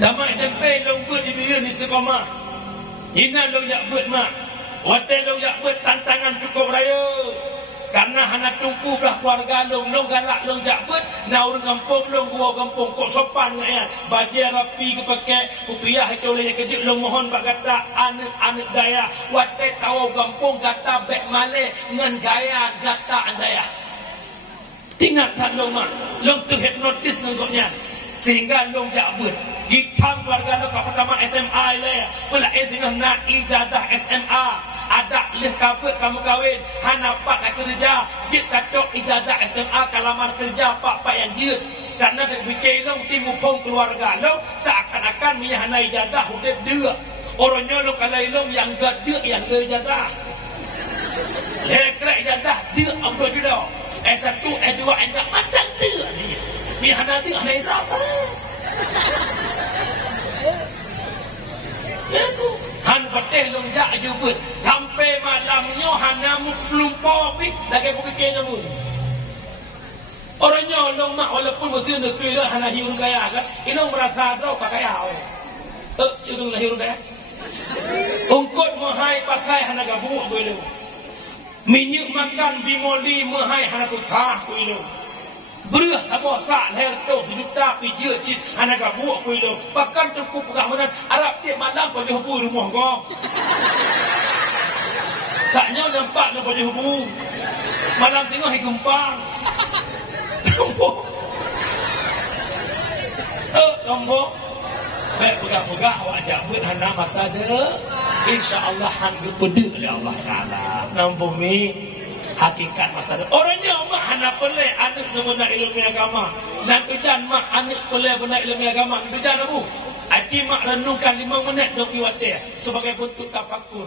Damak tempe long buat di biru ni istiqamah. Ina long yak buat mak. Watai long yak buat tantangan cukup raya. Karena hana tungku belah keluarga long galak long jak buat. Na orang kampung long gua kampung kok sopan ngaya. Baju rapi ke pakai kupiah itu oleh kejut long mohon bak kata anak daya. Watai tahu kampung kata bek male ngan gaya kata daya. Ingat tak long mak. Long tu hipnotis ngoknya. Sehingga long jak buat. Gitang warga lo kat pertama SMA le. Pula dengan nak ijazah SMA. Ada leh kabut kamu kahwin. Hana pak kerja. Jit katok ijazah SMA kalamar kerja pak yang jit. Karena bikin long timu pong keluarga lo seakan-akan minyak hana ijazah udah dia. Orangnya lo kalau long yang gak dia yang ijazah. Lekrak ijazah dia ambil juga. Satu, dua, enggak matang dia ni. Minyak hana dia hana ijazah. Itu han patih long jak jubut sampai malamnya hana mu kelumpa pi lagi aku fikir kamu orangnya long mak walaupun mesti negeri dah hana hiung kaya kan ilong merasa tau pakai au itu hiung kaya ungkut mahai pakai hana gabu boleh minyak makan bimoli mahai hana tutah boleh beruh apa sak leher tu juta pijak cit anak buat kuilo bahkan tengku pengamanan Arab tiap malam pada hubu rumah kau taknya nampak nak pada hubu malam tengah higumpang nombor baik pegang-pegang awak ajak buat hana masa ada insyaAllah hangga pedih oleh Allah Ta'ala nombor ni hakikat masalah. Orangnya mak hana pelai anak nak ilmu agama. Nak kejan mak anak pelai benar ilmu agama. Kejan abu. Aci mak renungkan 5 minit dok iwate sebagai bentuk tafakur.